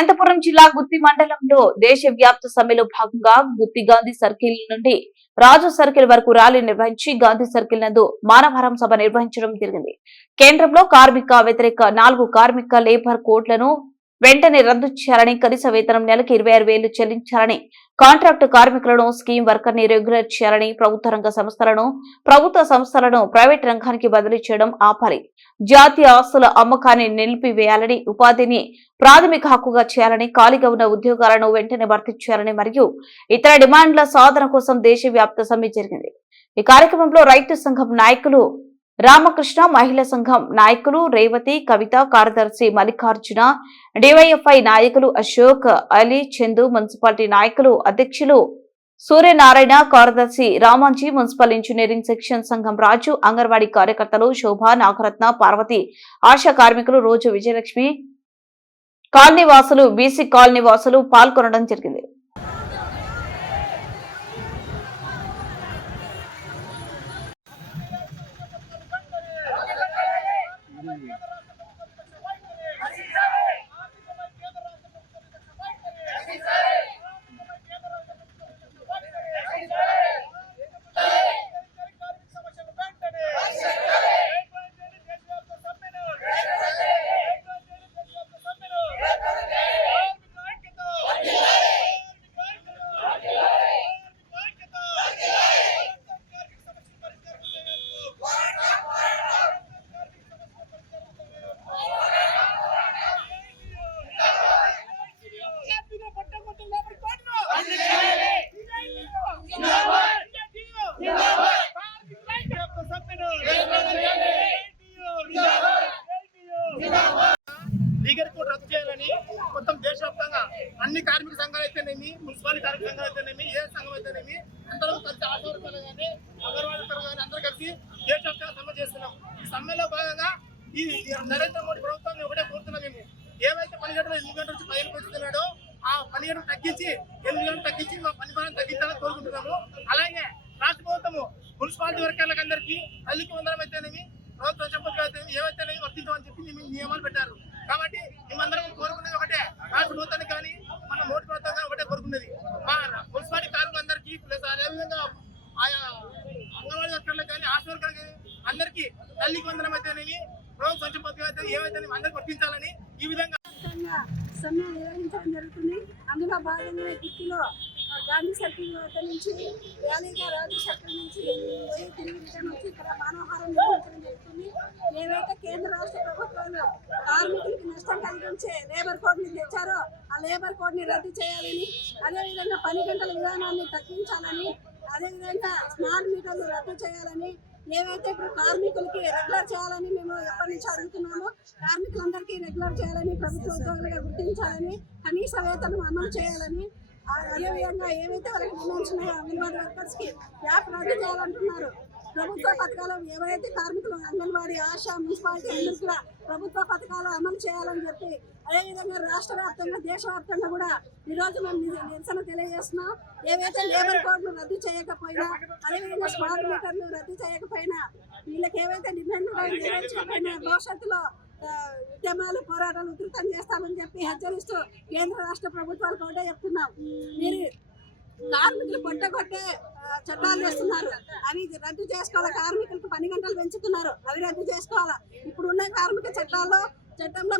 అనంతపురం జిల్లా గుత్తి మండలంలో దేశవ్యాప్త సమ్మెలో భాగంగా గుత్తి గాంధీ సర్కిల్ నుండి రాజు సర్కిల్ వరకు ర్యాలీ నిర్వహించి గాంధీ సర్కిల్ నందు మానవహారం సభ నిర్వహించడం జరిగింది. కేంద్రంలో కార్మిక వ్యతిరేక 4 కార్మిక లేబర్ కోడ్లను వెంటనే రద్దు చేయాలని, కనీస వేతనం నెలకు 26,000 చెల్లించాలని, కాంట్రాక్టు కార్మికులను, స్కీమ్ వర్కర్ ని రెగ్యులర్ చేయాలని, ప్రభుత్వ సంస్థలను ప్రైవేట్ రంగానికి బదిలీ చేయడం ఆపాలి, జాతీయ ఆస్తుల అమ్మకాన్ని నిలిపివేయాలని, ఉపాధిని ప్రాథమిక హక్కుగా చేయాలని, ఖాళీగా ఉన్న ఉద్యోగాలను వెంటనే భర్తీ చేయాలని మరియు ఇతర డిమాండ్ల సాధన కోసం దేశవ్యాప్త సమ్మె జరిగింది. ఈ కార్యక్రమంలో రైతు సంఘం నాయకులు రామకృష్ణ, మహిళా సంఘం నాయకులు రేవతి, కవిత, కార్యదర్శి మల్లికార్జున, డివైఎఫ్ఐ నాయకులు అశోక్, అలీ, చందు, మున్సిపాలిటీ నాయకులు అధ్యక్షులు సూర్యనారాయణ, కార్యదర్శి రామాంజీ, మున్సిపల్ ఇంజనీరింగ్ సెక్షన్ సంఘం రాజు, అంగన్వాడీ కార్యకర్తలు శోభ, నాగరత్న, పార్వతి, ఆశా కార్మికులు రోజు, విజయలక్ష్మి, కాలనీ వాసులు, బీసీ కాలనీ వాసులు పాల్గొనడం జరిగింది. మొత్తం దేశవ్యాప్తంగా అన్ని కార్మిక సంఘాలు అయితేనేమి, మున్సిపాలిటీ కార్మిక సంఘాలు అయితేనేమి, ఏ సంఘం అయితేనేమి అందరూ కలిసి ఆశవర్కర్లు కానీ అంగన్వాడీలు కానీ అందరూ కలిసి దేశవ్యాప్తంగా సమ్మె చేస్తున్నాం. ఈ సమ్మెలో భాగంగా ఈ నరేంద్ర మోడీ ప్రభుత్వాన్ని ఒకటే కోరుతున్నాం. మేము ఏవైతే 10 గంటలు 8 గంటల నుంచి 10 పెంచుతున్నాడో ఆ 10 గంటలు తగ్గించి 8 గంటలు తగ్గించి మా పని భారం తగ్గించాలని కోరుకుంటున్నాము. అలాగే రాష్ట్ర ప్రభుత్వము మున్సిపాలిటీ వర్కర్లకు అందరికీ తల్లికి వందనం అయితేనేమి, ప్రభుత్వ సంపత్తులు అయితేనేమి ఏవైతేనేమి వర్తించమని చెప్పి నియమాలు పెట్టారు. కాబట్టి మేమందరం కోరుకునేది ఒకటే, రాష్ట్ర ప్రభుత్వాన్ని కానీ మన మోడీ ప్రభుత్వం కానీ ఒకటే కోరుకునేది, మా మున్సిపాలిటీ కార్మికులందరికీ ప్లస్ అదేవిధంగా ఆయా అంగన్వాడీ వర్కర్లకు కానీ ఆశా వర్కర్లకు కానీ అందరికీ తల్లికి వందనం అయితేనేమి, ప్రభుత్వ సంపత్తులు అయితే ఏవైతేనేమి అందరికీ వర్తించాలని ఈ విధంగా సమ్మె నిర్వహించడం జరుగుతుంది. అందులో భాగంగా గుత్తిలో గాంధీ సర్కిల్ నుంచి ర్యాలీగా రాజు సర్కిల్ నుంచి తిరిగి రిటర్న్ వచ్చి ఇక్కడ మానవహారం నిర్వహించడం జరుగుతుంది. ఏవైతే కేంద్ర రాష్ట్ర ప్రభుత్వాలు కార్మికులకి నష్టం కలిగించే లేబర్ కోడ్ ని తెచ్చారో ఆ లేబర్ కోడ్ ని రద్దు చేయాలని, అదేవిధంగా 10 గంటల విధానాన్ని తగ్గించాలని, అదేవిధంగా స్మార్ట్ మీటర్లు రద్దు చేయాలని, ఏవైతే ఇప్పుడు కార్మికులకి రెగ్యులర్ చేయాలని మేము ఎప్పటి నుంచి అడుగుతున్నామో కార్మికులందరికీ రెగ్యులర్ చేయాలని, ప్రభుత్వ ఉద్యోగులుగా గుర్తించాలని, కనీస వేతనం అమలు చేయాలని, అదేవిధంగా ఏవైతే వాళ్ళకి నిర్ణయించినాయో అంగన్వాడీ వర్కర్స్ కి యాప్ రద్దు చేయాలంటున్నారు. ప్రభుత్వ పథకాలు ఏవైతే కార్మికులు అంగన్వాడీ, ఆశా, మున్సిపాలిటీ అందరూ కూడా ప్రభుత్వ పథకాలు అమలు చేయాలని చెప్పి, అదేవిధంగా రాష్ట్ర వ్యాప్తంగా దేశవ్యాప్తంగా కూడా ఈరోజు మేము నిరసన తెలియజేస్తున్నాం. ఏవైతే లేబర్ కోడ్లు రద్దు చేయకపోయినా, అదేవిధంగా స్మార్ట్ మీటర్లు రద్దు చేయకపోయినా, వీళ్ళకి ఏవైతే డిమాండ్లు నెరవేర్చకపోయినా భవిష్యత్తులో ఉద్యమాలు, పోరాటాలు ఉధృతం చేస్తామని చెప్పి హెచ్చరిస్తూ కేంద్ర రాష్ట్ర ప్రభుత్వాలకు ఒకటే చెప్తున్నాం. మీరు కార్మికులు కొట్టే చట్టాలు చేస్తున్నారు, అవి రద్దు చేసుకోవాలి. కార్మికులకు 10 గంటలు పెంచుతున్నారు, అవి రద్దు చేసుకోవాలా. ఇప్పుడున్న కార్మిక చట్టంలో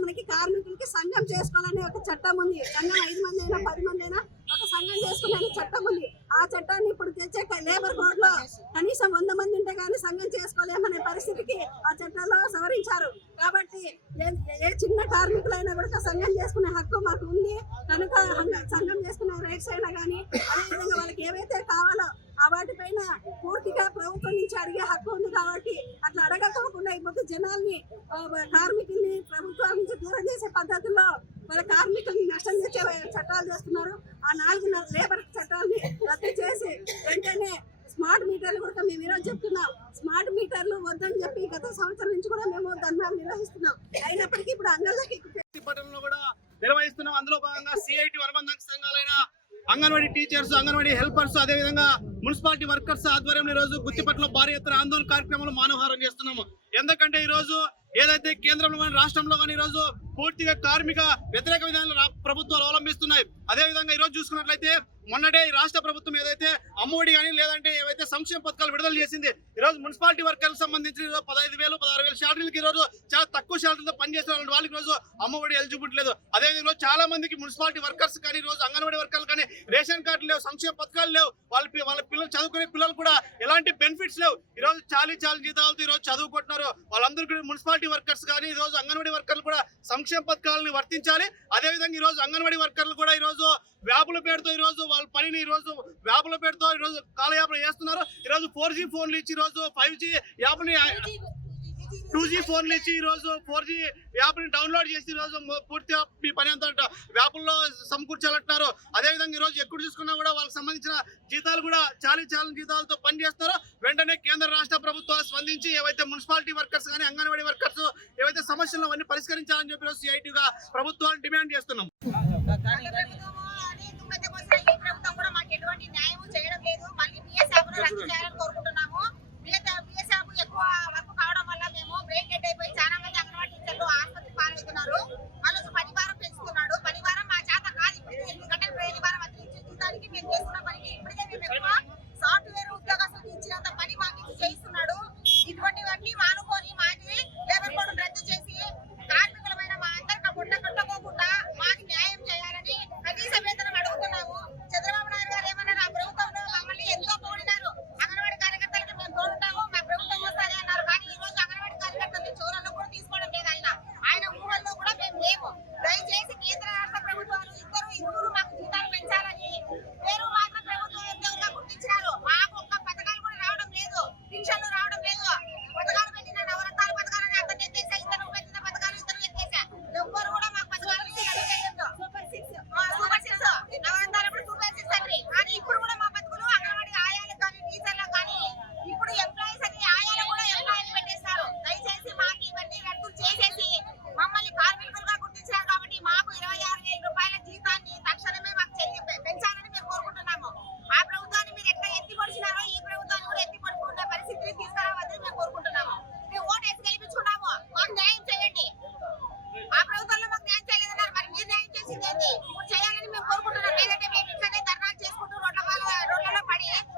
మనకి కార్మికులకి సంఘం చేసుకోవాలనే ఒక చట్టం ఉంది. సంఘం 5 మంది అయినా 10 మంది అయినా ఒక సంఘం చేసుకునే చట్టం ఉంది. ఆ చట్టాన్ని ఇప్పుడు తెచ్చే లేబర్ కోడ్ లో కనీసం 100 మంది ఉంటే కానీ సంఘం చేసుకోలేమనే పరిస్థితికి ఆ చట్టాల్లో సవరించారు. కాబట్టి ఏ చిన్న కార్మికులైనా కూడా సంఘం చేసుకునే హక్కు మాకు ఉంది కనుక సంఘం చేసుకునే రైట్స్ అయినా కానీ, అదేవిధంగా వాళ్ళకి ఏవైతే కావాలో ఆ వాటిపైన పూర్తిగా ప్రభుత్వం నుంచి అడిగే హక్కు ఉంది. కాబట్టి అట్లా అడగకోకుండా ఇప్పుడు జనాల్ని, కార్మికుల్ని ప్రభుత్వం నుంచి దూరం చేసే పద్ధతుల్లో వాళ్ళ కార్మికుల్ని నష్టం తెచ్చే చట్టాలు చేస్తున్నారు. ఆ 4 లేబర్ చట్టాలని రద్దు చేసి వెంటనే స్మార్ట్ మీటర్లు కూడా మేము ఈరోజు చెప్తున్నాం. స్మార్ట్ మీటర్లు వద్దని చెప్పి గత సంవత్సరం నుంచి కూడా మేము ధర్నాలు నిర్వహిస్తున్నాం. అయినప్పటికీ ఇప్పుడు అంగన్లకి కూడా నిర్వహిస్తున్నాం. అందులో భాగంగా సిఐటి అనుబంధ సంఘాలైన అంగన్వాడీ టీచర్స్, అంగన్వాడీ హెల్పర్స్, అదేవిధంగా మున్సిపాలిటీ వర్కర్స్ ఆధ్వర్యంలో ఈ రోజు గుత్తిపట్లో భారీ ఎత్తున ఆందోళన కార్యక్రమంలో మానవహారం చేస్తున్నాము. ఎందుకంటే ఈ రోజు ఏదైతే కేంద్రంలో కానీ రాష్ట్రంలో కానీ ఈరోజు పూర్తిగా కార్మిక వ్యతిరేక విధానాలు ప్రభుత్వాలు అవలంబిస్తున్నాయి. అదే విధంగా ఈరోజు చూసుకున్నట్లయితే మొన్నటే ఈ రాష్ట్ర ప్రభుత్వం ఏదైతే అమ్మఒడి కానీ లేదంటే ఏవైతే సంక్షేమ పథకాలు విడుదల చేసింది, ఈరోజు మున్సిపాలిటీ వర్కర్లకు సంబంధించి 15,000 16,000 శాలరీలకు ఈరోజు చాలా తక్కువ శాలరీతో పనిచేసిన వాళ్ళకి ఈరోజు అమ్మఒడి ఎలిజిబిలిటీ లేదు. అదేవిధంగా చాలా మందికి మున్సిపాలిటీ వర్కర్స్ కానీ ఈరోజు అంగన్వాడీ వర్కర్లు కానీ రేషన్ కార్డులు లేవు, సంక్షేమ పథకాలు లేవు, వాళ్ళ పిల్లలు చదువుకునే పిల్లలు కూడా ఎలాంటి బెనిఫిట్స్ లేవు. ఈరోజు చాలీ జీతాలతో ఈరోజు చదువుకుంటున్నారు. వాళ్ళందరికీ మున్సిపాలిటీ వర్కర్స్ కానీ ఈరోజు అంగన్వాడీ వర్కర్లు కూడా సంక్షేమ పథకాలను వర్తించాలి. అదేవిధంగా ఈరోజు అంగన్వాడీ వర్కర్లు కూడా ఈరోజు వ్యాపుల పేరుతో ఈరోజు వాళ్ళ పనిని ఈరోజు వ్యాపుల పేరుతో ఈరోజు కాలయాపన చేస్తున్నారు. ఈరోజు 4G ఫోన్లు ఇచ్చి ఈరోజు 5G యాప్ని 2G ఫోన్లు ఇచ్చి ఈరోజు 4G యాప్ని డౌన్లోడ్ చేసి ఈరోజు పూర్తిగా మీ పని అంతా వ్యాపుల్లో సమకూర్చాలంటున్నారు. అదేవిధంగా ఈరోజు ఎక్కడ చూసుకున్నా కూడా వాళ్ళకి సంబంధించిన జీతాలు కూడా చాలీ జీతాలతో పనిచేస్తారు. వెంటనే కేంద్ర రాష్ట్ర ప్రభుత్వాలు స్పందించి ఏవైతే మున్సిపాలిటీ వర్కర్స్ కానీ అంగన్వాడీ వర్కర్స్ ఏవైతే సమస్యలు అవన్నీ పరిష్కరించాలని చెప్పి సిఐటిగా ప్రభుత్వాన్ని డిమాండ్ చేస్తున్నాం. ప్రభుత్వం కూడా మాకు ఎటువంటి న్యాయం చేయడం లేదు. మళ్ళీ పిఎస్ రద్దు చేయాలని కోరుకుంటున్నాం.